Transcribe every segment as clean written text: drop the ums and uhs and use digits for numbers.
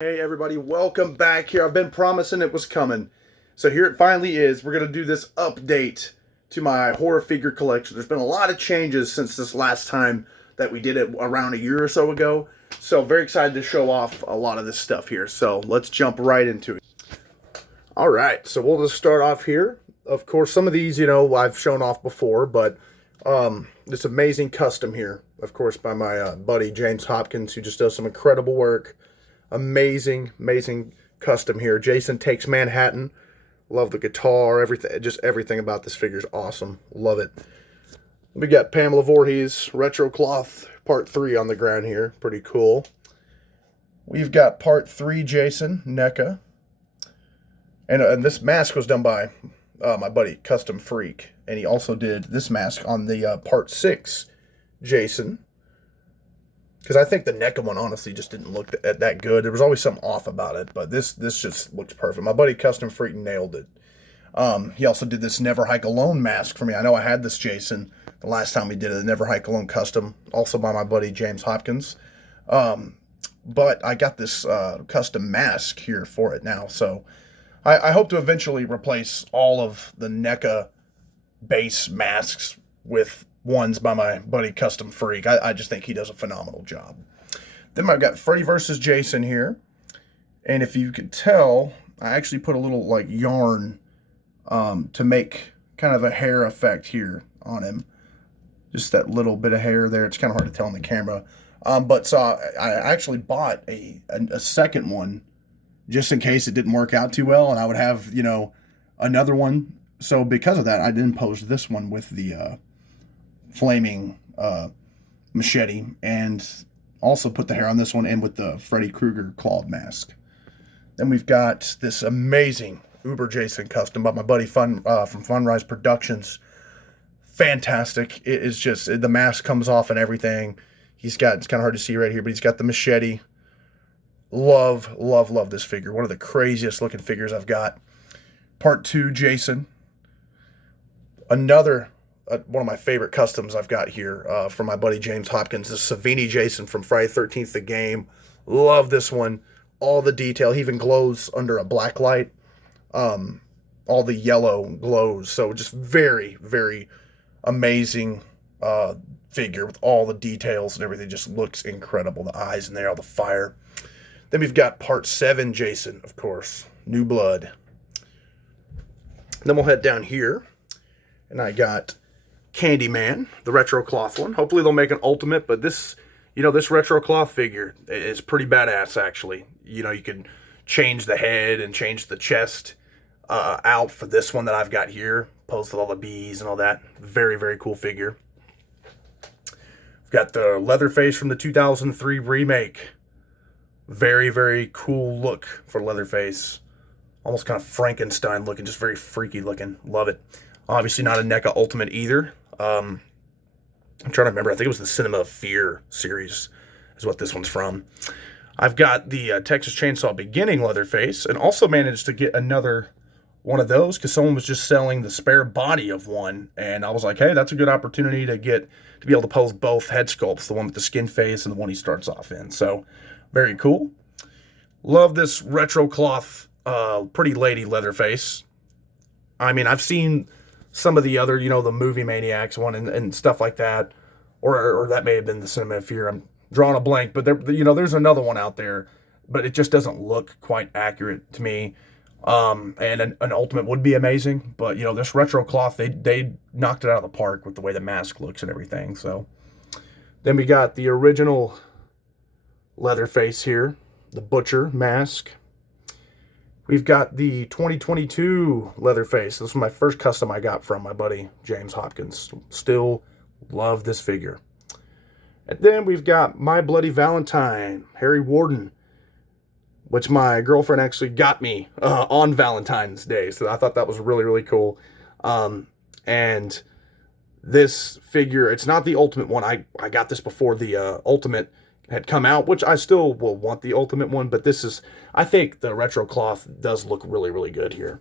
Hey everybody, welcome back here. I've been promising it was coming. So here it finally is. We're going to do this update to my horror figure collection. There's been a lot of changes since this last time that we did it around a year or so ago. So very excited to show off a lot of this stuff here. So let's jump right into it. All right, so we'll just start off here. Of course, some of these, I've shown off before, but this amazing custom here, of course, by my buddy James Hopkins, who just does some incredible work. Amazing custom here. Jason Takes Manhattan. Love the guitar, everything, just everything about this figure is awesome. Love it. We got Pamela Voorhees Retro Cloth Part 3 on the ground here. Pretty cool. We've got Part 3 Jason NECA. And this mask was done by my buddy Custom Freak. And he also did this mask on the Part 6 Jason. Because I think the NECA one honestly just didn't look that good. There was always something off about it, but this just looks perfect. My buddy Custom Freak nailed it. He also did this Never Hike Alone mask for me. I know I had this Jason the last time we did it, the Never Hike Alone custom, also by my buddy James Hopkins. But I got this custom mask here for it now, so I hope to eventually replace all of the NECA base masks with ones by my buddy Custom Freak. I just think he does a phenomenal job. Then I've got Freddy vs. Jason here. And if you could tell, I actually put a little like yarn to make kind of a hair effect here on him. Just that little bit of hair there. It's kind of hard to tell on the camera. But so I actually bought a second one just in case it didn't work out too well. And I would have, another one. So because of that, I didn't post this one with the flaming machete, and also put the hair on this one in with the Freddy Krueger clawed mask. Then we've got this amazing Uber Jason custom by my buddy from Funrise Productions. Fantastic. It is just, the mask comes off and everything. It's kind of hard to see right here, but he's got the machete. Love this figure. One of the craziest looking figures I've got. Part 2 Jason. Another one of my favorite customs I've got here from my buddy James Hopkins. This Savini Jason from Friday the 13th, the game. Love this one. All the detail. He even glows under a black light. All the yellow glows. So just very amazing figure with all the details and everything. Just looks incredible. The eyes in there, all the fire. Then we've got Part 7 Jason, of course. New Blood. Then we'll head down here. And I got Candyman, the retro cloth one. Hopefully they'll make an ultimate, but this retro cloth figure is pretty badass, actually. You can change the head and change the chest out for this one that I've got here, posed with all the bees and all that. Very cool figure. I've got the Leatherface from the 2003 remake. Very cool look for Leatherface. Almost kind of Frankenstein looking, just very freaky looking. Love it. Obviously not a NECA Ultimate either. I'm trying to remember. I think it was the Cinema of Fear series is what this one's from. I've got the Texas Chainsaw Beginning Leatherface, and also managed to get another one of those because someone was just selling the spare body of one, and I was like, hey, that's a good opportunity to be able to pose both head sculpts, the one with the skin face and the one he starts off in. So very cool. Love this retro cloth Pretty Lady Leatherface. I mean, I've seen some of the other, the Movie Maniacs one and stuff like that, or that may have been the Cinema of Fear. I'm drawing a blank, but there's another one out there, but it just doesn't look quite accurate to me. And an Ultimate would be amazing, but this retro cloth, they knocked it out of the park with the way the mask looks and everything. So then we got the original Leatherface here, the Butcher mask. We've got the 2022 Leatherface. This was my first custom I got from my buddy James Hopkins. Still love this figure. And then we've got My Bloody Valentine, Harry Warden, which my girlfriend actually got me on Valentine's Day. So I thought that was really cool. And this figure, it's not the Ultimate one. I got this before the Ultimate had come out, which I still will want the Ultimate one, but I think the retro cloth does look really good here.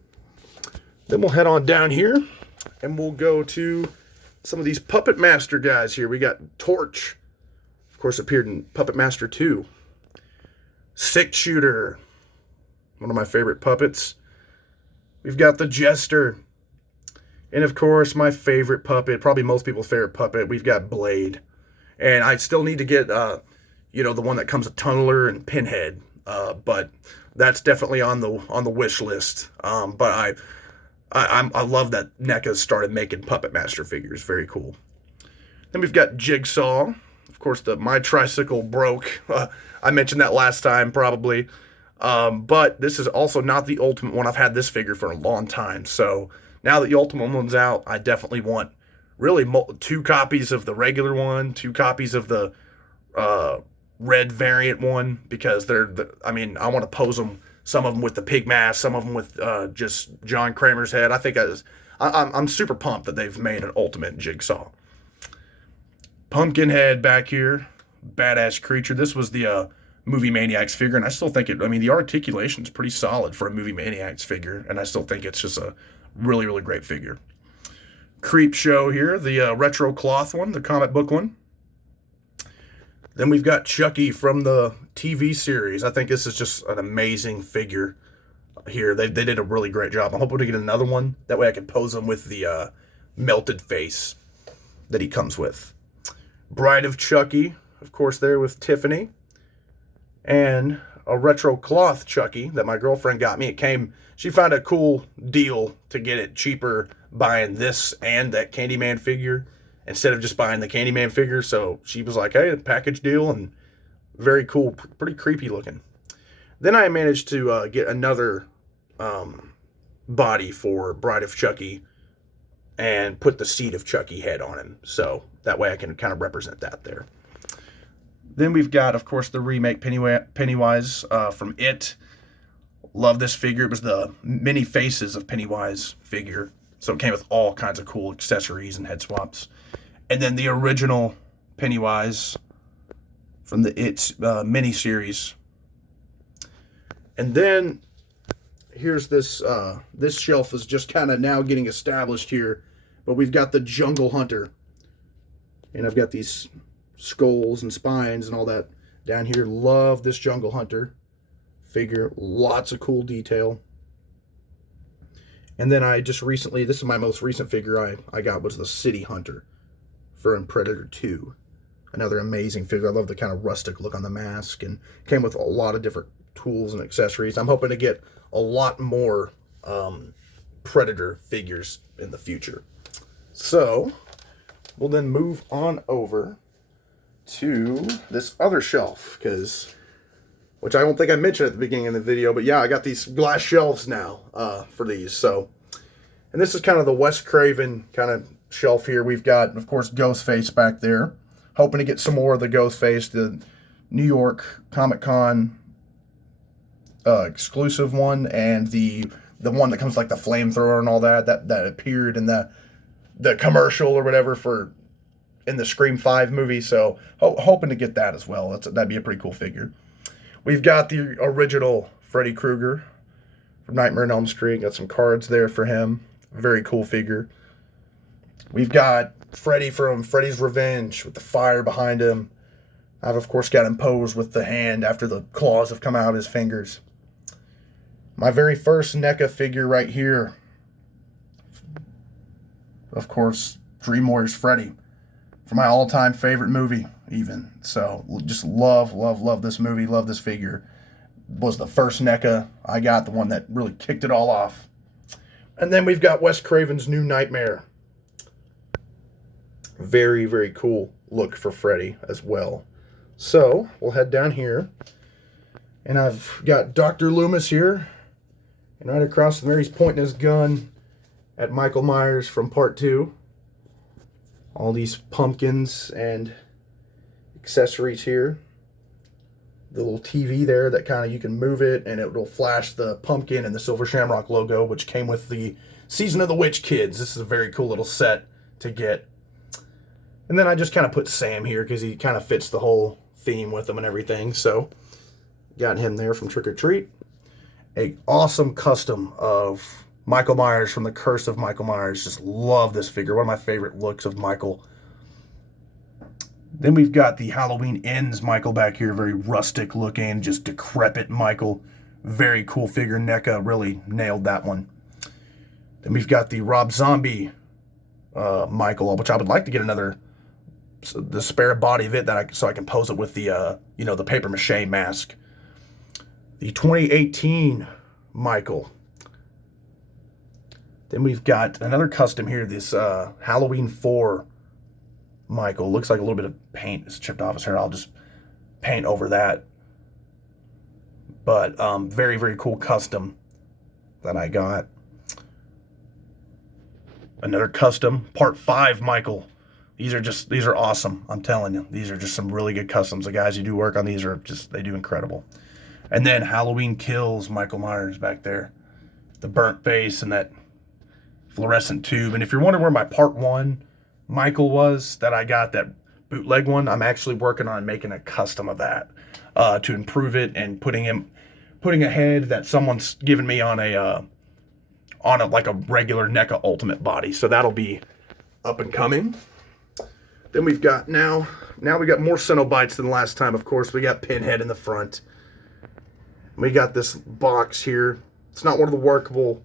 Then we'll head on down here, and we'll go to some of these Puppet Master guys here. We got Torch, of course, appeared in Puppet Master 2. Six Shooter, one of my favorite puppets. We've got the Jester. And of course, my favorite puppet, probably most people's favorite puppet, we've got Blade. And I still need to get, the one that comes with Tunneler and Pinhead. But that's definitely on the wish list. But I love that NECA started making Puppet Master figures. Very cool. Then we've got Jigsaw. Of course, my tricycle broke. I mentioned that last time, probably. But this is also not the Ultimate one. I've had this figure for a long time. So now that the Ultimate one's out, I definitely want really 2 copies of the regular one, 2 copies of the red variant one, because I want to pose them. Some of them with the pig mask, some of them with just John Kramer's head. I think I'm super pumped that they've made an Ultimate Jigsaw. Pumpkinhead back here, badass creature. This was the Movie Maniacs figure, and I still think the articulation is pretty solid for a Movie Maniacs figure, and I still think it's just a really, really great figure. Creep Show here, the retro cloth one, the comic book one. Then we've got Chucky from the TV series. I think this is just an amazing figure here. They did a really great job. I'm hoping to get another one. That way I can pose him with the melted face that he comes with. Bride of Chucky, of course, there with Tiffany. And a retro cloth Chucky that my girlfriend got me. She found a cool deal to get it cheaper buying this and that Candyman figure instead of just buying the Candyman figure. So she was like, hey, package deal, and very cool, pretty creepy looking. Then I managed to get another body for Bride of Chucky and put the Seed of Chucky head on him. So that way I can kind of represent that there. Then we've got, of course, the remake Pennywise from It. Love this figure. It was the mini faces of Pennywise figure. So it came with all kinds of cool accessories and head swaps. And then the original Pennywise from the It mini-series. And then here's this shelf is just kind of now getting established here. But we've got the Jungle Hunter. And I've got these skulls and spines and all that down here. Love this Jungle Hunter figure. Lots of cool detail. And then I just recently, this is my most recent figure I got, was the City Hunter for Predator 2. Another amazing figure. I love the kind of rustic look on the mask, and came with a lot of different tools and accessories. I'm hoping to get a lot more Predator figures in the future. So we'll then move on over to this other shelf, which I don't think I mentioned at the beginning of the video, but yeah, I got these glass shelves now for these. So, and this is kind of the Wes Craven kind of shelf here. We've got, of course, Ghostface back there. Hoping to get some more of the Ghostface, the New York Comic Con exclusive one, and the one that comes like the flamethrower and all that appeared in the commercial or whatever in the Scream 5 movie. So hoping to get that as well. That'd be a pretty cool figure. We've got the original Freddy Krueger from Nightmare on Elm Street. Got some cards there for him. Very cool figure. We've got Freddy from Freddy's Revenge with the fire behind him. I've, of course, got him posed with the hand after the claws have come out of his fingers. My very first NECA figure right here. Of course, Dream Warriors Freddy. For my all-time favorite movie, even. So, just love this movie, love this figure. Was the first NECA I got, the one that really kicked it all off. And then we've got Wes Craven's New Nightmare. Very, very cool look for Freddy as well. So, we'll head down here. And I've got Dr. Loomis here. And right across from there, he's pointing his gun at Michael Myers from Part 2. All these pumpkins and accessories here. The little TV there that kind of, you can move it and it will flash the pumpkin and the Silver Shamrock logo, which came with the Season of the Witch Kids. This is a very cool little set to get. And then I just kind of put Sam here because he kind of fits the whole theme with them and everything. So, got him there from Trick or Treat. An awesome custom of Michael Myers from The Curse of Michael Myers. Just love this figure. One of my favorite looks of Michael. Then we've got the Halloween Ends Michael back here, very rustic looking, just decrepit Michael. Very cool figure. NECA really nailed that one. Then we've got the Rob Zombie Michael, which I would like to get the spare body of it so I can pose it with the the paper mache mask. The 2018 Michael. Then we've got another custom here, this Halloween 4 Michael. Looks like a little bit of paint is chipped off his hair. I'll just paint over that. But very, very cool custom that I got. Another custom, Part 5 Michael. These are awesome. I'm telling you. These are just some really good customs. The guys who do work on these they do incredible. And then Halloween Kills Michael Myers back there. The burnt face and that fluorescent tube. And if you're wondering where my Part 1 Michael was that I got, that bootleg one, I'm actually working on making a custom of that to improve it and putting a head that someone's given me on a like a regular NECA Ultimate body. So that'll be up and coming. Then we've got now we got more Cenobites than last time. Of course, we got Pinhead in the front. We got this box here. It's not one of the workable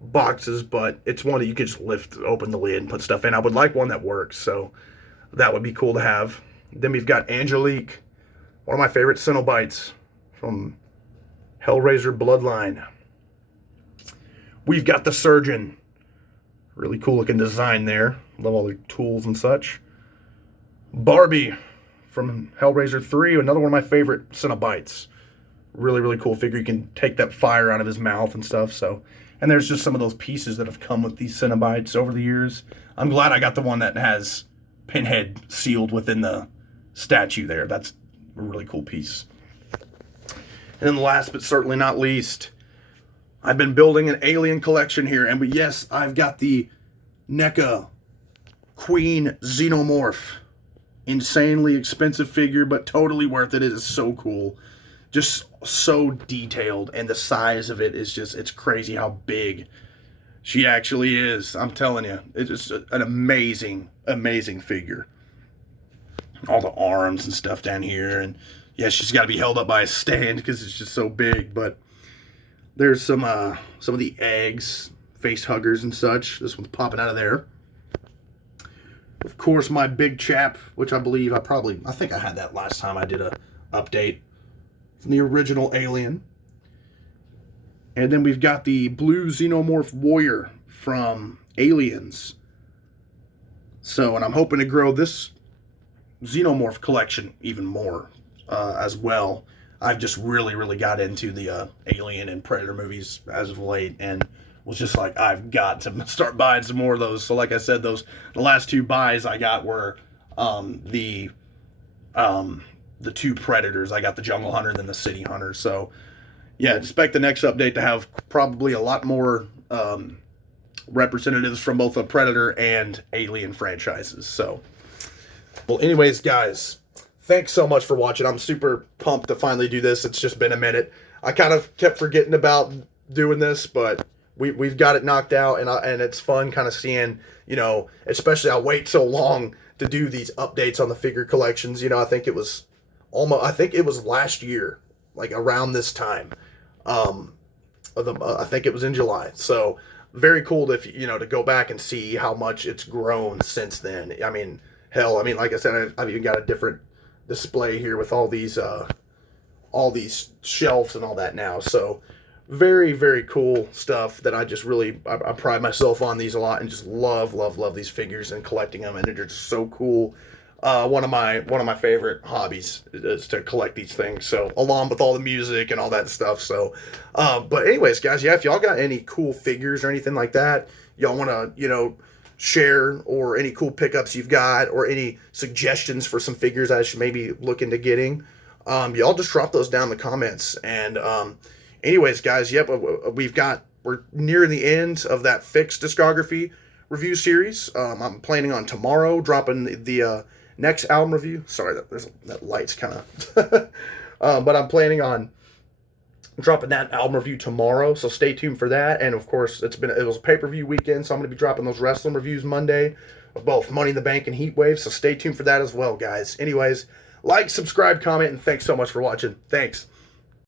boxes, but it's one that you could just lift open the lid and put stuff in. I would like one that works, so that would be cool to have. Then we've got Angelique, one of my favorite Cenobites from Hellraiser Bloodline. We've got the Surgeon. Really cool looking design there. Love all the tools and such. Barbie from Hellraiser 3, another one of my favorite Cenobites. Really, really cool figure. You can take that fire out of his mouth and stuff. And there's just some of those pieces that have come with these Cenobites over the years. I'm glad I got the one that has Pinhead sealed within the statue there. That's a really cool piece. And then last but certainly not least, I've been building an Alien collection here. And yes, I've got the NECA Queen Xenomorph. Insanely expensive figure, but totally worth it. It is so cool. Just so detailed, and the size of it is it's crazy how big she actually is. I'm telling you, it's just an amazing, amazing figure. All the arms and stuff down here, and yeah, she's got to be held up by a stand because it's just so big. But there's some of the eggs, face huggers and such. This one's popping out of there. Of course, my big chap, which I believe I think I had that last time I did a update from the original Alien. And then we've got the blue Xenomorph Warrior from Aliens. So, and I'm hoping to grow this Xenomorph collection even more as well. I've just really, really got into the Alien and Predator movies as of late, and was just like, I've got to start buying some more of those. So like I said, the last two buys I got were the two Predators. I got the Jungle Hunter and then the City Hunter. So yeah, expect the next update to have probably a lot more representatives from both the Predator and Alien franchises. So, well, anyways, guys, thanks so much for watching. I'm super pumped to finally do this. It's just been a minute. I kind of kept forgetting about doing this, but we've got it knocked out, and it's fun kind of seeing, especially I wait so long to do these updates on the figure collections. I think it was last year, like around this time. I think it was in July. So very cool to go back and see how much it's grown since then. I mean, hell, like I said, I've even got a different display here with all these shelves and all that now. So very, very cool stuff that I just really, I pride myself on these a lot, and just love these figures and collecting them, and they're just so cool. One of my favorite hobbies is to collect these things. So along with all the music and all that stuff. So, but anyways, guys, yeah, if y'all got any cool figures or anything like that, y'all want to, share, or any cool pickups you've got, or any suggestions for some figures I should maybe look into getting, y'all just drop those down in the comments. And, anyways, guys, yep, we're near the end of that Fixed discography review series. I'm planning on tomorrow dropping the next album review. Sorry, that light's kind of... but I'm planning on dropping that album review tomorrow, so stay tuned for that. And of course, it was a pay-per-view weekend, so I'm going to be dropping those wrestling reviews Monday. of both Money in the Bank and Heat Wave, so stay tuned for that as well, guys. Anyways, like, subscribe, comment, and thanks so much for watching. Thanks.